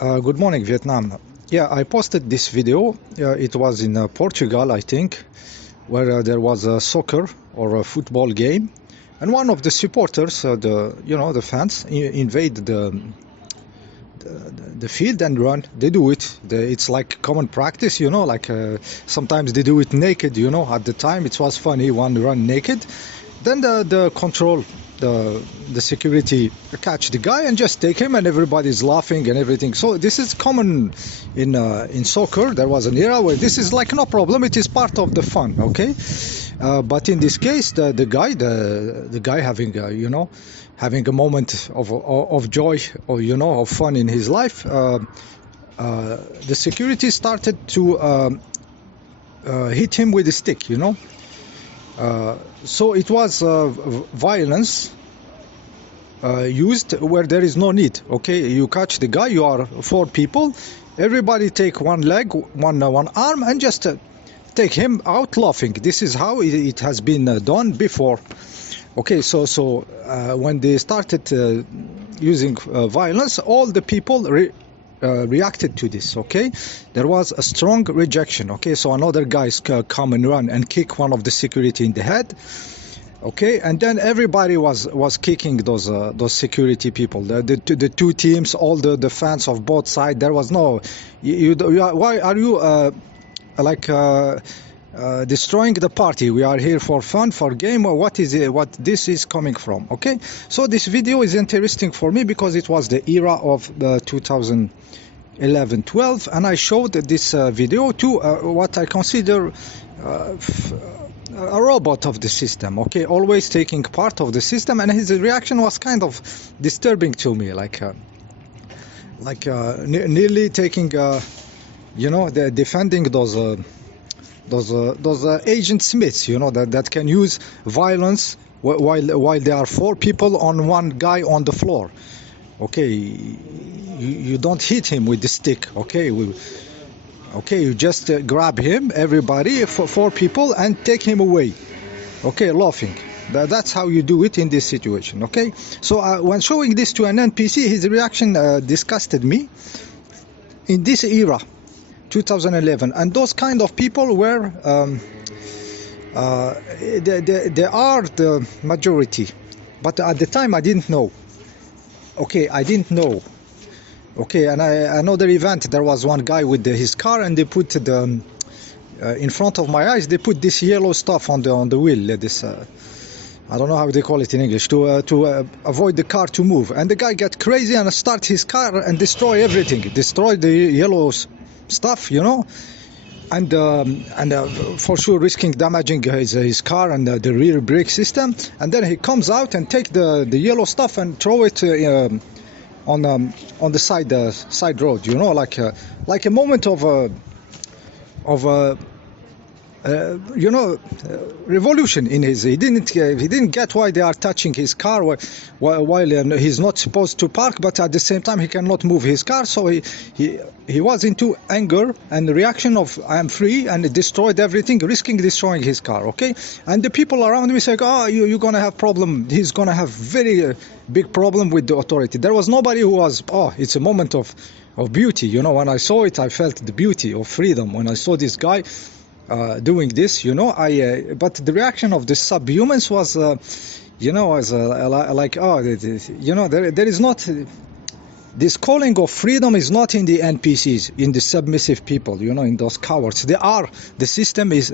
Good morning, Vietnam. Yeah, I posted this video. It was in Portugal, I think, where there was a soccer or a football game, and one of the supporters, the fans, invade the field and run. They do it. It's like common practice, sometimes they do it naked. At the time it was funny. One run naked, then the control. The security catch the guy and just take him, and everybody's laughing and everything. So this is common in soccer. There was an era where this is like no problem. It is part of the fun, okay? But in this case, the guy having having a moment of joy or of fun in his life. The security started to hit him with a stick, so it was violence used where there is no need. Okay, you catch the guy. You are 4 people. Everybody take one leg, one arm, and just take him out laughing. This is how it has been done before. Okay, so when they started using violence, all the people reacted to this. Okay, there was a strong rejection. Okay, so another guys come and run and kick one of the security in the head. Okay, and then everybody was kicking those security people, the two teams, all the fans of both sides. There was no why are you destroying the party? We are here for fun, for game. Or what is it? What this is coming from? Okay, so this video is interesting for me because it was the era of 2011-12, and I showed this video to what I consider a robot of the system. Okay, always taking part of the system, and his reaction was kind of disturbing to me, nearly taking defending those Agent Smiths, that can use violence while there are 4 people on one guy on the floor. Okay, you don't hit him with the stick. Okay, you just grab him, everybody, 4 people, and take him away. Okay, laughing. That's how you do it in this situation. Okay, so when showing this to an NPC, his reaction disgusted me. In this era, 2011, and those kind of people were they are the majority, but at the time I didn't know. Okay, I didn't know. Okay, and another event, there was one guy with his car, and they put in front of my eyes, they put this yellow stuff on the wheel, this I don't know how they call it in English, to avoid the car to move, and the guy get crazy and start his car and destroy everything, destroy the yellow stuff, and for sure risking damaging his car and the rear brake system. And then he comes out and take the yellow stuff and throw it on the side road, like a moment of revolution in his. He didn't get why they are touching his car while he's not supposed to park, but at the same time he cannot move his car. So he was into anger and the reaction of I am free, and it destroyed everything, risking destroying his car. Okay, and the people around me say, oh, you're gonna have problem. He's gonna have very big problem with the authority. There was nobody who was, oh, it's a moment of beauty. When I saw it, I felt the beauty of freedom. When I saw this guy doing this, but the reaction of the subhumans was, there is not. This calling of freedom is not in the NPCs, in the submissive people, in those cowards. They are. The system is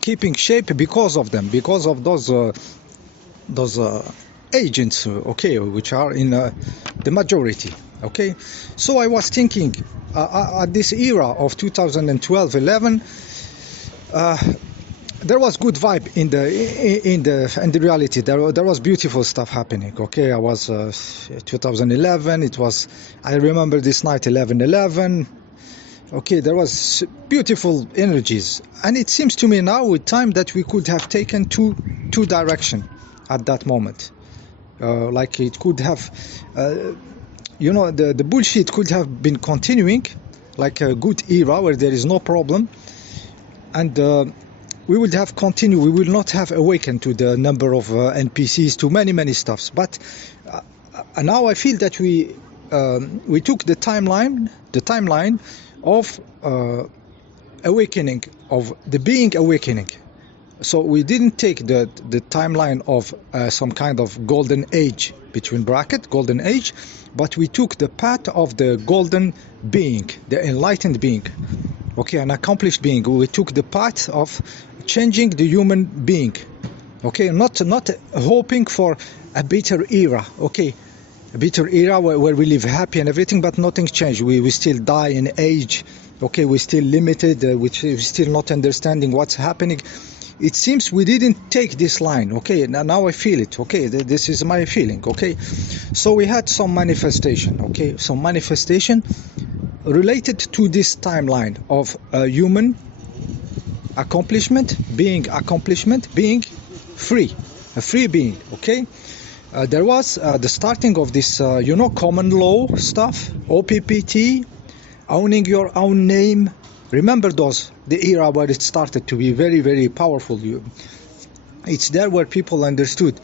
keeping shape because of them, because of those agents, okay, which are in the majority. Okay, so I was thinking at this era of 2012-11, there was good vibe in the reality. There was beautiful stuff happening. Okay, I was 2011. It was, I remember this night 11/11. Okay, there was beautiful energies, and it seems to me now with time that we could have taken two direction at that moment. Like it could have, the bullshit could have been continuing, like a good era where there is no problem, and we would have continued. We will not have awakened to the number of NPCs, to many stuffs. But now I feel that we the timeline of awakening, of the being awakening. So we didn't take the timeline of some kind of golden age, between bracket golden age, but we took the path of the golden being, the enlightened being, okay, an accomplished being. We took the path of changing the human being, okay, not hoping for a better era, okay, a better era where we live happy and everything, but nothing changed. We still die in age, okay, we're still limited, we're still not understanding what's happening. It seems we didn't take this line, okay, now I feel it, okay, this is my feeling, okay. So we had some manifestation, okay, some manifestation related to this timeline of human accomplishment, being free, a free being, okay. There was the starting of this, common law stuff, OPPT, owning your own name. Remember the era where it started to be very, very powerful. It's there where people understood,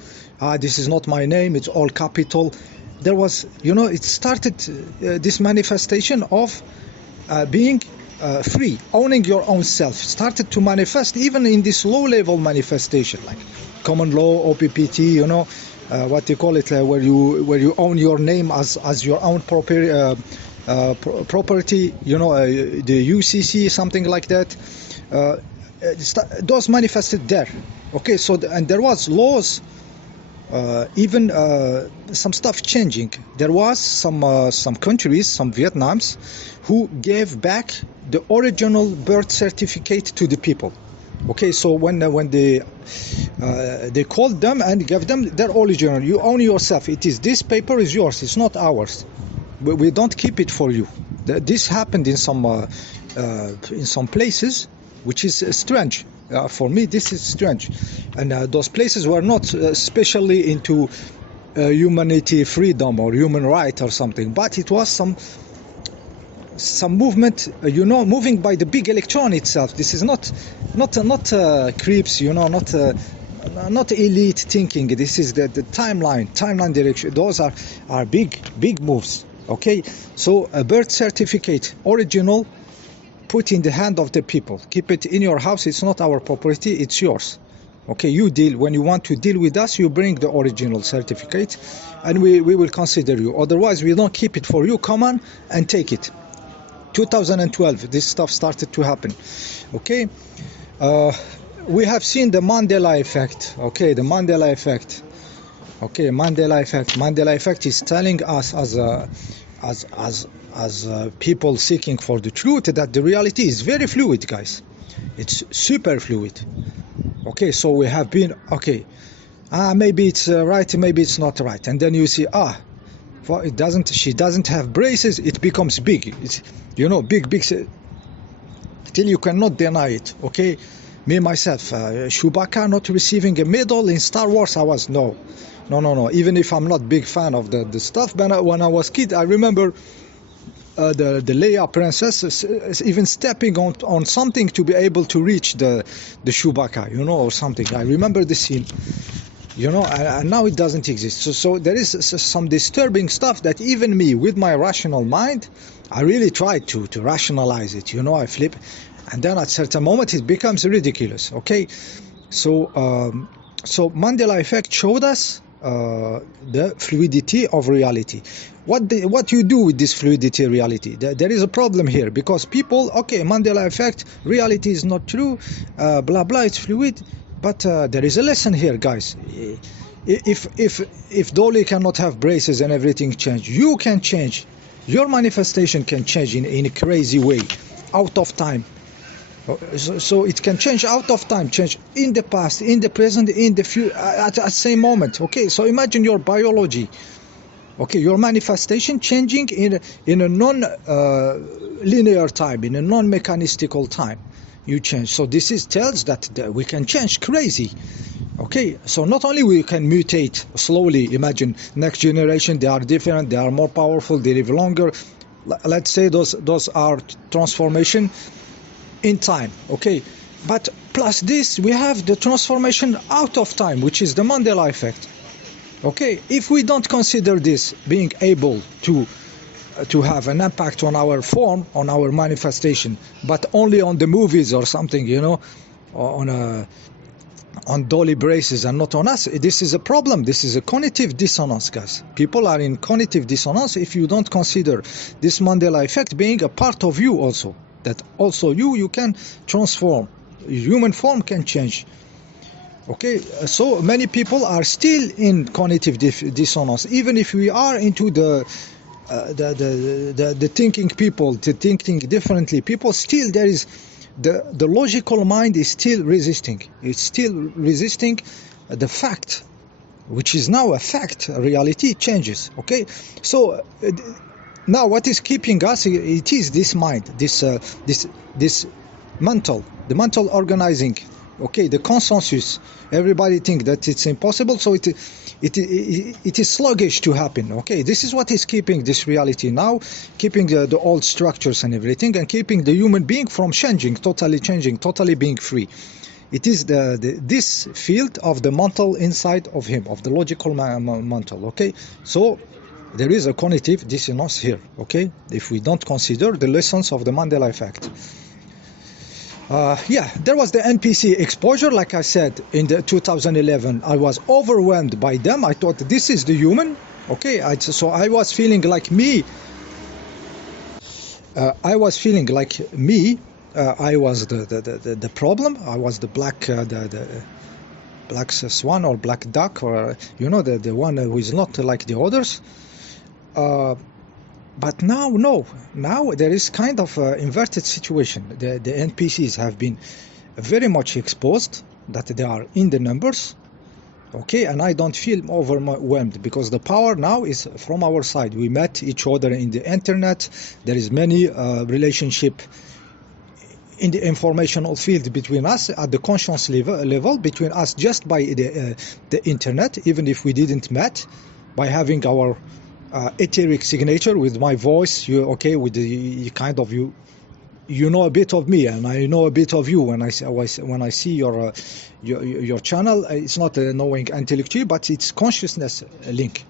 this is not my name, it's all capital. There was, it started this manifestation of being free, owning your own self, started to manifest even in this low-level manifestation, like common law, OPPT, what they call it, where you own your name as your own property, the UCC, something like that. Those manifested there, okay. So and there was laws, even some stuff changing. There was some countries, some Vietnams, who gave back the original birth certificate to the people. Okay, so when they called them and gave them their original, you own yourself. This paper is yours. It's not ours. We don't keep it for you. This happened in some places, which is strange. For me, this is strange. And those places were not especially into humanity, freedom, or human right or something, but it was some movement, moving by the big electron itself. This is not creeps, not elite thinking. This is the timeline direction. Those are big moves. Okay, so a birth certificate, original, put in the hand of the people. Keep it in your house. It's not our property. It's yours. Okay, when you want to deal with us, you bring the original certificate, and we will consider you. Otherwise, we don't keep it for you. Come on and take it. 2012, this stuff started to happen. Okay, we have seen the Mandela effect. Okay, the Mandela effect. Okay, Mandela effect is telling us as people seeking for the truth that the reality is very fluid, guys. It's super fluid. Okay, so we have been, okay, maybe it's right, maybe it's not right, and then you see, well, she doesn't have braces, it becomes big. It's, big till you cannot deny it. Okay, me myself, Chewbacca not receiving a medal in Star Wars, I was no. Even if I'm not big fan of the stuff, but when I was kid, I remember the Leia princess even stepping on something to be able to reach the Chewbacca, or something. I remember the scene, and now it doesn't exist. So there is some disturbing stuff that even me, with my rational mind, I really tried to rationalize it. I flip, and then at a certain moment it becomes ridiculous. Okay, so Mandela effect showed us the fluidity of reality. What you do with this fluidity reality? There is a problem here, because people, okay, Mandela effect, reality is not true, blah blah, it's fluid, but there is a lesson here, guys. If Dolly cannot have braces and everything change, you can change. Your manifestation can change in a crazy way, out of time. So it can change out of time, change in the past, in the present, in the future, at the same moment. Okay, so imagine your biology, okay, your manifestation changing in a non-linear time, in a non-mechanistical time. You change. So this tells that we can change crazy. Okay, so not only we can mutate slowly. Imagine next generation, they are different, they are more powerful, they live longer. Let's say those are transformation in time, okay, but plus this we have the transformation out of time, which is the Mandela effect. Okay, if we don't consider this being able to to have an impact on our form, on our manifestation, but only on the movies or something, you know, on dolly braces and not on us. This is a problem. This is a cognitive dissonance, guys. People are in cognitive dissonance if you don't consider this Mandela effect being a part of you also, that also you can transform, human form can change. Okay, so many people are still in cognitive dissonance, even if we are into the thinking people, the thinking differently people, still there is the logical mind is still resisting. It's still resisting the fact, which is now a fact. Reality changes. Okay, so now what is keeping us? It is this mind, this mental, the mental organizing. Okay, the consensus. Everybody think that it's impossible, so it is sluggish to happen. Okay, this is what is keeping this reality now, keeping the old structures and everything, and keeping the human being from changing, totally being free. It is this field of the mental inside of him, of the logical mental. Okay, so there is a cognitive dissonance here. Okay, if we don't consider the lessons of the Mandela effect. Yeah, there was the NPC exposure, like I said, in the 2011. I was overwhelmed by them. I thought this is the human. Okay, so I was feeling like me. I was the problem. I was the black swan or black duck, or you know, the one who is not like the others. But now, no. Now there is kind of an inverted situation. The NPCs have been very much exposed, that they are in the numbers. Okay, and I don't feel overwhelmed because the power now is from our side. We met each other in the internet. There is many relationship in the informational field between us at the conscious level between us just by the internet, even if we didn't met, by having our etheric signature with my voice. With the kind of you know a bit of me and I know a bit of you. When I see your channel, it's not knowing intellectually, but it's consciousness link.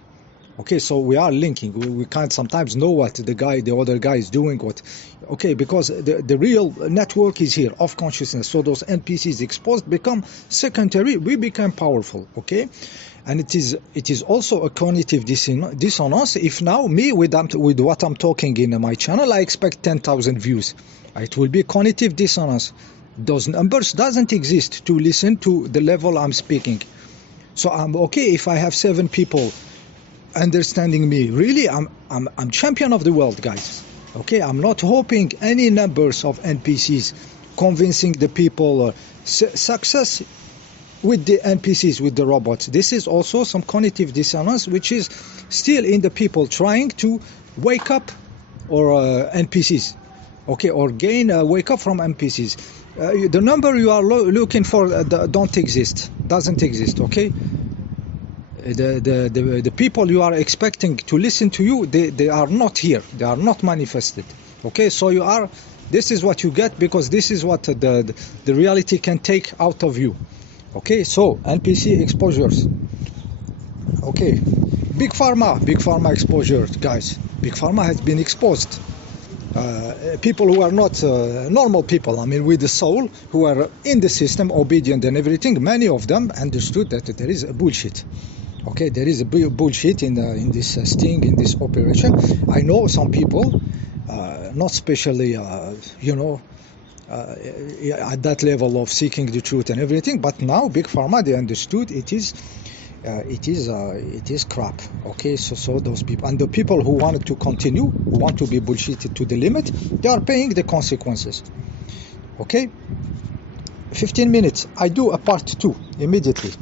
Okay, so we are linking. We can't sometimes know what the other guy is doing. Because the real network is here of consciousness. So those NPCs exposed become secondary. We become powerful. Okay. And it is also a cognitive dissonance. If now me with what I'm talking in my channel, I expect 10,000 views, it will be cognitive dissonance. Those numbers doesn't exist to listen to the level I'm speaking. So I'm okay if I have 7 people understanding me. Really, I'm champion of the world, guys. Okay, I'm not hoping any numbers of NPCs convincing the people. Success with the NPCs, with the robots. This is also some cognitive dissonance, which is still in the people trying to wake up, or NPCs, okay, or gain a wake up from NPCs. The number you are looking for doesn't exist. Okay, the people you are expecting to listen to you, they are not here. They are not manifested. Okay, so this is what you get, because this is what the reality can take out of you. Okay, so NPC exposures. Okay, big pharma exposure, guys. Big pharma has been exposed. People who are not normal people, I mean, with the soul, who are in the system, obedient and everything. Many of them understood that there is a bullshit. Okay, there is a bullshit in this sting, in this operation. I know some people, not especially, at that level of seeking the truth and everything, but now big pharma, they understood it is crap. Okay, so those people, and the people who wanted to continue, who want to be bullshitted to the limit, they are paying the consequences. Okay, 15 minutes. I do a part 2 immediately.